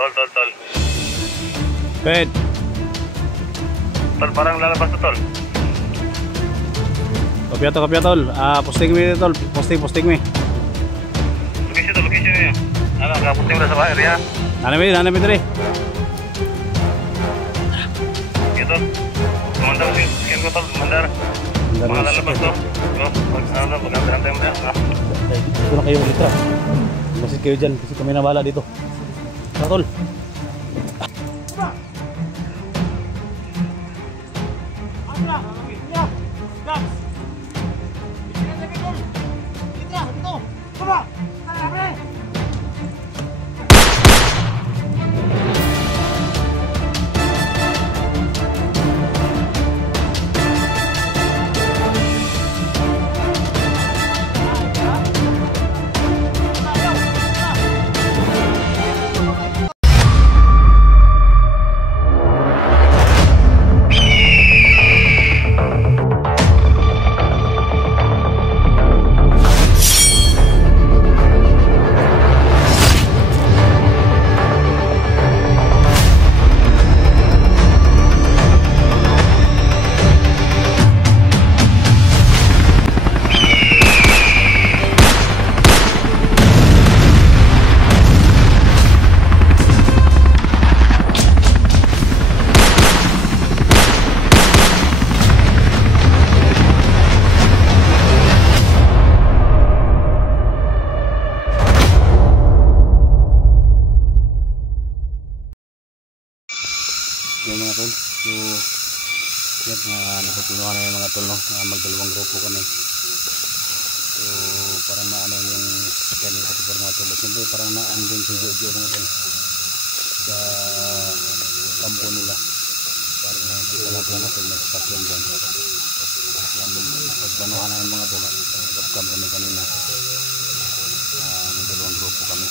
Tol. Ped. Tol, parang lalabas na tol. Kopya tol. Posting me tol. Posting me. Location niya. Ano, kapunting mo na sa area. Nanami dali. Ito. Mandar skin ko tol, mandar. Mga lalabas to. Pag-antay mo yan. Dito na kayo ulit ha. Masid kayo dyan kasi kami na bahala dito. Tol. Yung mga tol, so yan, napupunuhan na yung mga tol, no? Magdalawang grupo kami, so para maano yung sakyan yung pati mga tol, siyempre parang naandun si Jojo mga tol sa kampo nila, parang nakita natin natin may sakyan dyan, yan, pagbanuhan na yung mga tol, nagkapkam kami kanina, magdalawang grupo kami,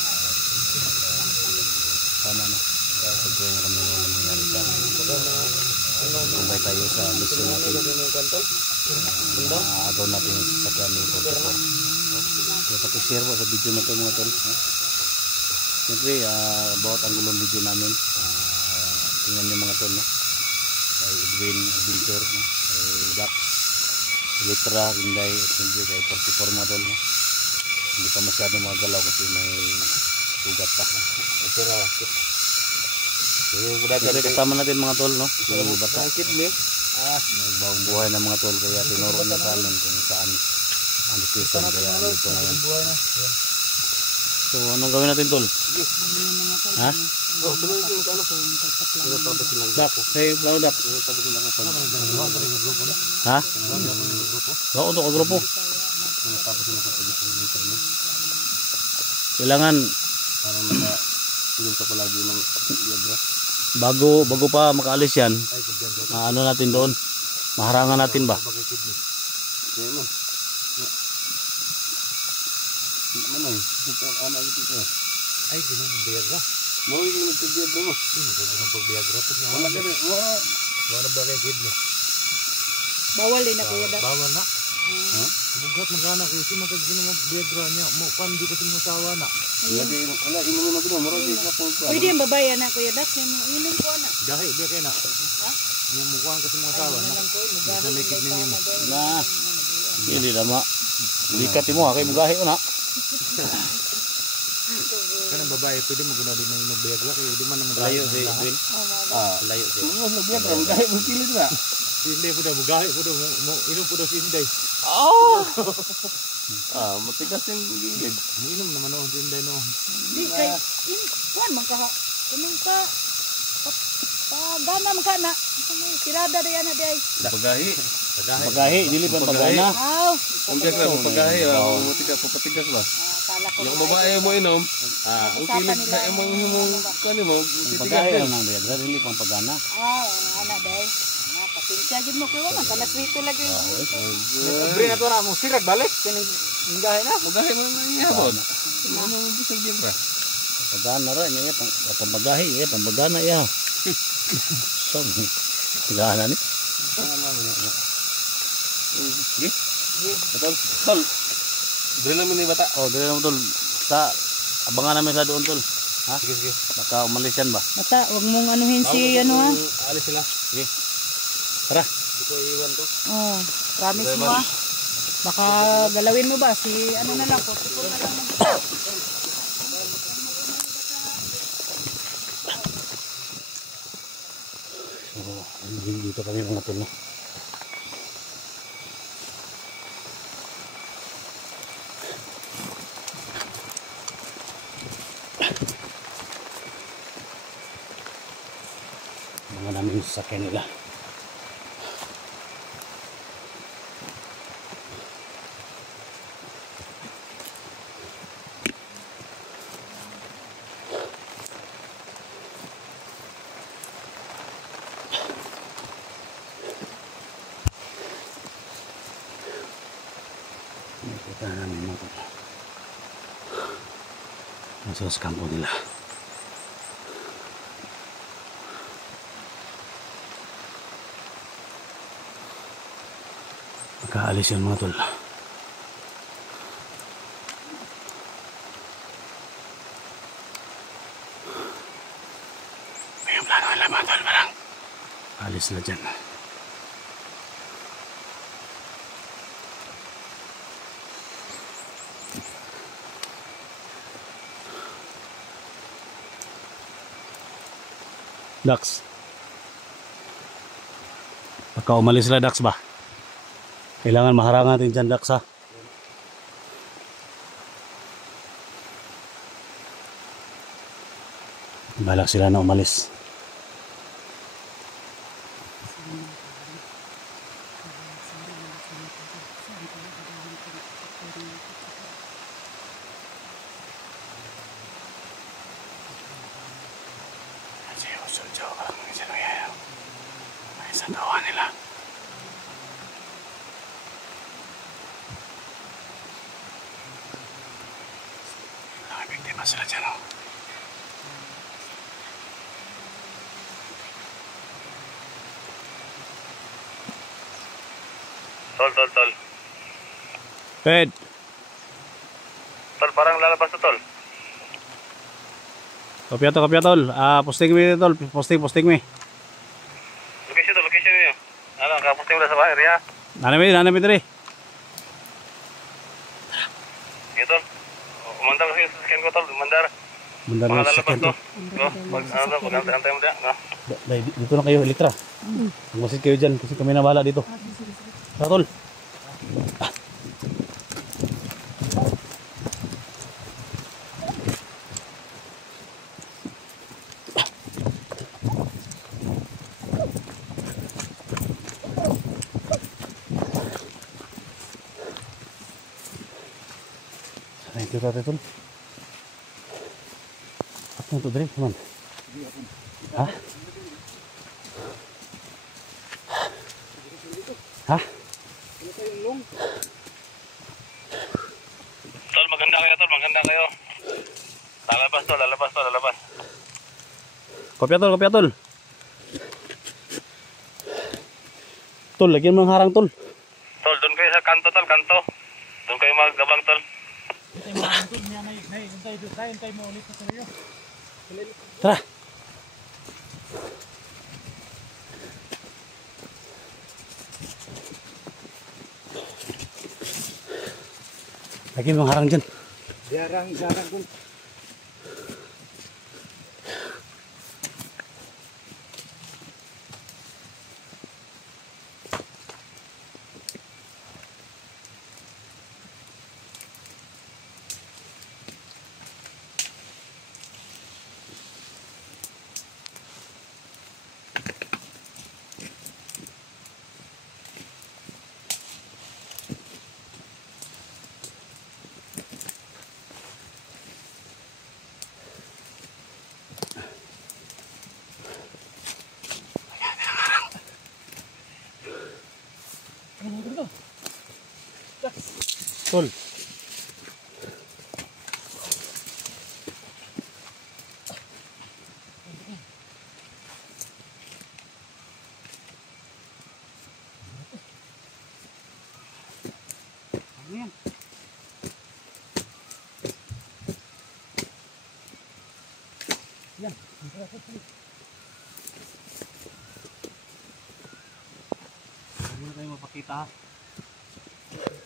sana no, pagkuhin na kami ng nangyari sa amin. Kumbay tayo sa mission natin. Agaw natin yung sasakyan ni Tol. So pakishare po sa video na ito mga tol. Siyempre, bawat ang gulong video namin. Tingnan nyo mga tol. Kay Edwin Adventure. Kay Dax, Litra, Inday. At siyempre kay 44 mga tol. Hindi pa masyado mga galaw kasi may sugat pa. Pero kasi kasama natin mga tol, no? Yung bata. Nagbawang buhay ng mga tol, kaya tinuro niya sa amin kung saan ang location, kaya dito ngayon. So anong gawin natin tol? Ha? Dak, hey, plano dak. Ha? Bako to kagrupo. Kailangan parang naka-ilong ka palagi ng diagra. Bago pa makaalis yan, ano natin doon, maharangan natin ba? Ay, di naman biagra. Mau yung nagbiagra mo? Hindi ko naman pagbiagra. Wala ba kayo kidney? Bawal din na kuya dak. Bawal na? Bugat magana kayo si magagino mo biagra niya. Mukan di kasi mo sawa na. Wala, inumin na gano'n. Marami ka po. Pwede yung babae na kuya dak. Inumin ko na. Gahi, biya kayo na. Ha? Yung mukuhan kasi mga sawa na. Sa may kidney mo. Na, hindi naman. Likat mo ha, kayo magahi ko na. Kanang babae, pwede mo gano'n din na yung biagra. Kaya di man na magahi. Layo si Edwin. Layo si biagra, magahi mo kilid na. Hindi po daw, magahi po daw. Inom po daw si Inday. Matigas yung gigid. Inom naman ako si Inday no. Di kay, kuhan man ka ha. Kunong ka, pagana man ka na. Tirada da yan na di ay. Pagahi, dili pa pagana. Ang biagra mo pagahi, patigas ba? Yung babae mo inom, ang kilid na imong himong kanimo, Pagahi lang ng biagra, dili pa pagana. Anak day. Pasensya jud mo kay wa man talas rito lagi. Libre na to na mo sirag balik kining gahe na. Mugahe mo na iya bon. Ano mo bisag din ra. Pagana ra nya pambagahi, pambagana ya. So, pagana ni. Tol. Dili naman ni bata. Dili naman tol. Sa abangan namin sa doon tol. Ha? Sige, sige. Baka umalis yan ba? Basta, wag mong anuhin si ano ha. Alis sila. Sige. Tara. Hindi ko iiwan to. Oh, promise mo ha. Baka galawin mo ba si ano na lang, putipon na lang. So, dito kami mga tol. Mga namin sasakyan nila. Nakita namin mga tol. Nasa sa kampo nila. Makaalis yun mga tol. May yung plano nila mga tol. Parang alis na dyan. Dax. Baka umalis sila Dax ba? Kailangan maharang natin dyan Dax ha. Balak sila na umalis. Isang gawa nila. Nakabiktima sila dyan o. Tol. Ped. Tol, parang lalabas na tol. Kopya tol. Posting me tol. Posting me. Location niyo. Ano, kaposting mo na sa area. Nanami diri. Sige tol. Umandar kasi sa scan ko tol, umandar. Mandar na sa sakyan to. Pag-antay mo dyan. Dito na kayo, Elektra. Magmasid kayo dyan kasi kami na bahala dito. Tara tol. Thank you tol. Apa untuk dari teman? Hah? Hah? Tol, maganda kayo. Lalabas. Kopya tol. Tol, lagyan mo ng harang tol. Tol, doon kayo sa kanto. Doon kayo magabang tol. Tara. Lagyan mo ng harang dyan. Jarang tol. Tol. Huwag muna tayo mapakita ha.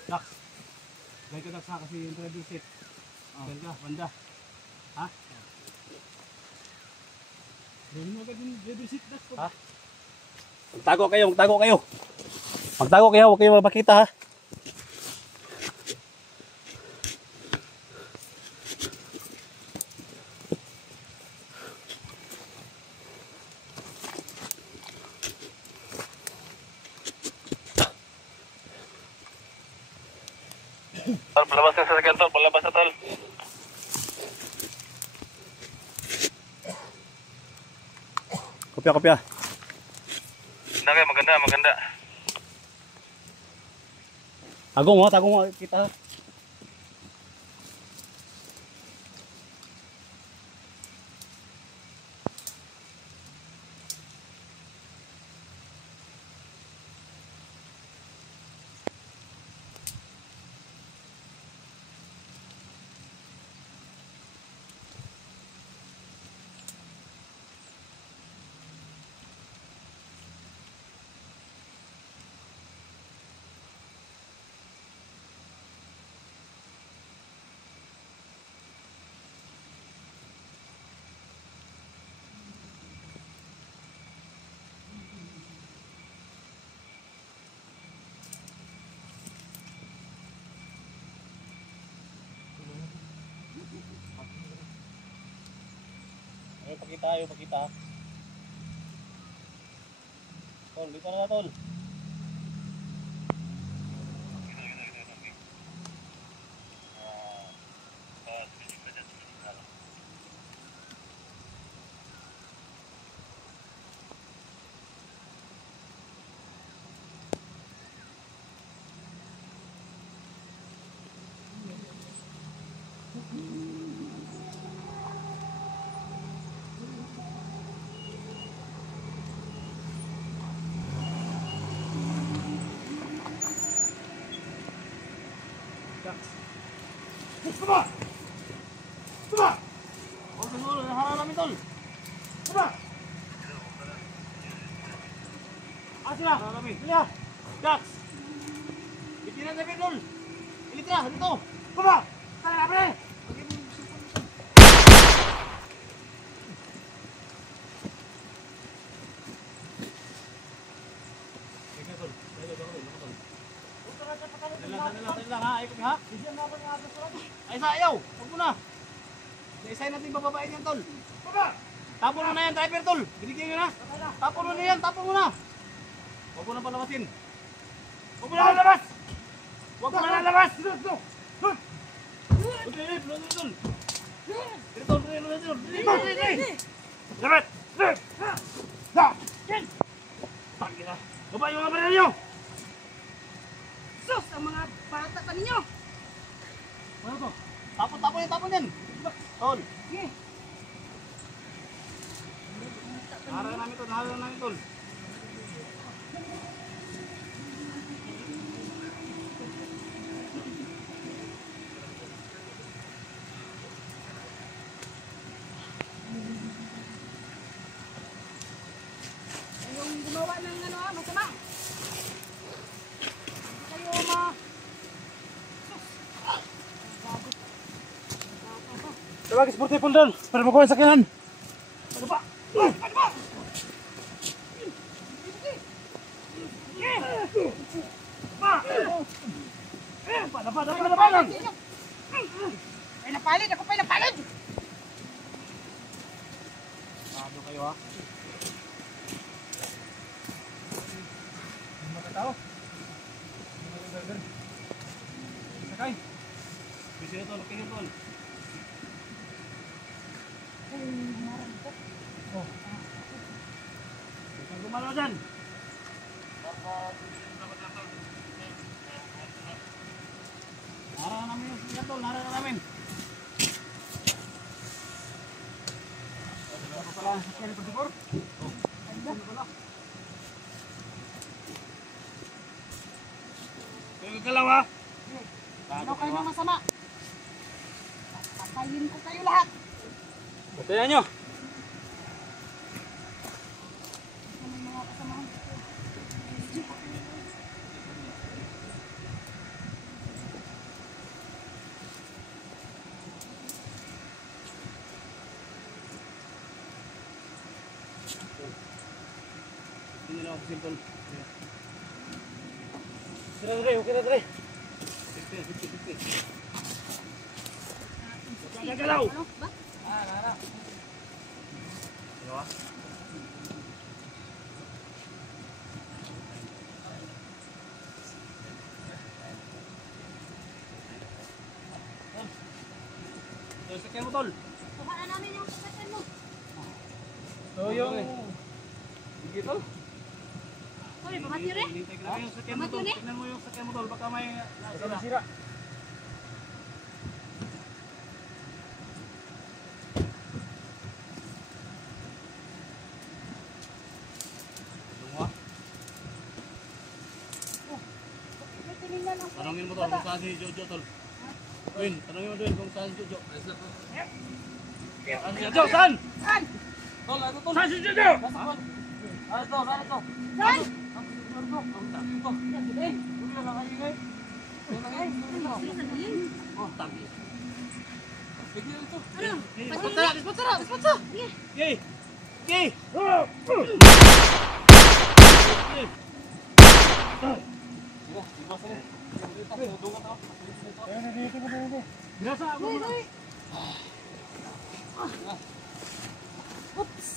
Dax. Gaya ka Dax ha kasi yung driver seat. Gaya ka, banda. Ha? Gaya mo agad yung driver seat Dax. Ha? Magtago kayo, magtago kayo. Magtago kayo, huwag kayo mapakita ha. Tol, palabas ka sa sakyan tol, palabas na tol. Kopya, kopya. Maganda, maganda, maganda. Tagong mo, kita. Ayaw pakita. Tol, dito na tol. Come on! Come on! Huwag na naharap namin tol! Come on! Sila! Naharap namin! Sila! Dax! Bitinan namin tol! Ilitra! Dito! Come on! Tara na pre! Ay sa ayaw, huwag mo na. Isa natin bababain yan tol. Tapon mo na yan driver tol. Binigyan nyo na. Tapon mo na yan, tapon mo na. Huwag mo na palabasin. Huwag mo na lalabas. Huwag mo na lalabas. Tol. Dapat. Pagkita. Baba yung mga baril nyo. Sus, ang mga bata pa ninyo. Ano to? Tapon yan. Tol. Sige. Naharang namin tol. Yung gumawa ng masama. Kayo Tawag sporty pun doon para makuha sa sakyanan. Ano pa? Ano pa? Dapat. Ay napalid, ako pa'y napalid. Ano kayo ha? Mga tao. Sakay. Bisa na tol, kaya tol. Oh. Bukan gumalaw dyan. Narang namin yung siya tol, narang namin. Ano pala sa kaya ni Pagdipor? Oh. Ano pala? Kayo gagalaw ha? Ano kayo ng masama? Patayin ko kayo lahat. Patayan nyo. Hindi na ako simple. Kira Dre, okay na Dre. 50. Gagalaw. Ano ba? Dalawa. Sakyan mo tol. Kuhaan namin yung sasakyan mo. So yung... Sige tol. Hoy, bamatyo rin. Hintay ka na yung sakyan mo tol. Tignan mo yung sakyan mo tol. Baka may nasira. Sira. Tungwa. May tinignan ang Tanungin mo tol kung saan si Jojo tol. Win, tanungin mo Win kung saan si Jojo. Saan si Jojo? Saan? Saan? Tol, ano tol? Saan si Jojo? Ano to? Ano to? Saan? Oh, tabi. Ano? Dispatcha! Sige. Yay! Yay! Binasa ako. Hoy, hoy. Oops.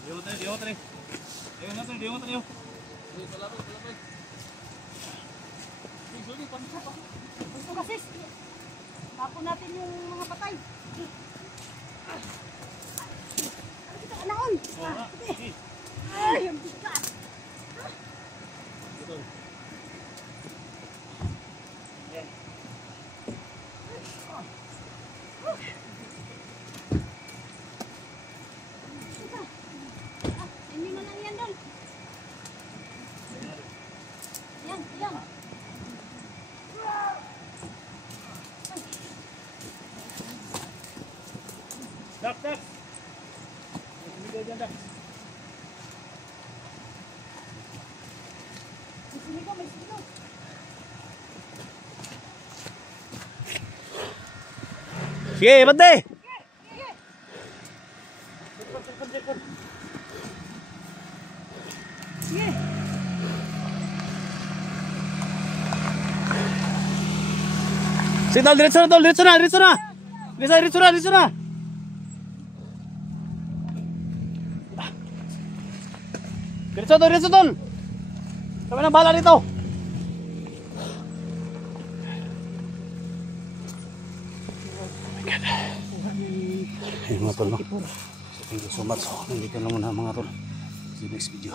Diyo tayo. Gusto kasi. Tapon natin yung mga patay. Ano kita kanaon? Ay, ang bigat. Hindi mo lang yan doon. Yan. Dak. Sumigaw dyan dak. May sinigaw. Sige, bante! Sige. Sige, tol, diretso na. Diretso na. Diretso, tol. Kami na bahala dito. Ayun mga tol, no? So, thank you so much. Nandito na muna mga tol. See you next video.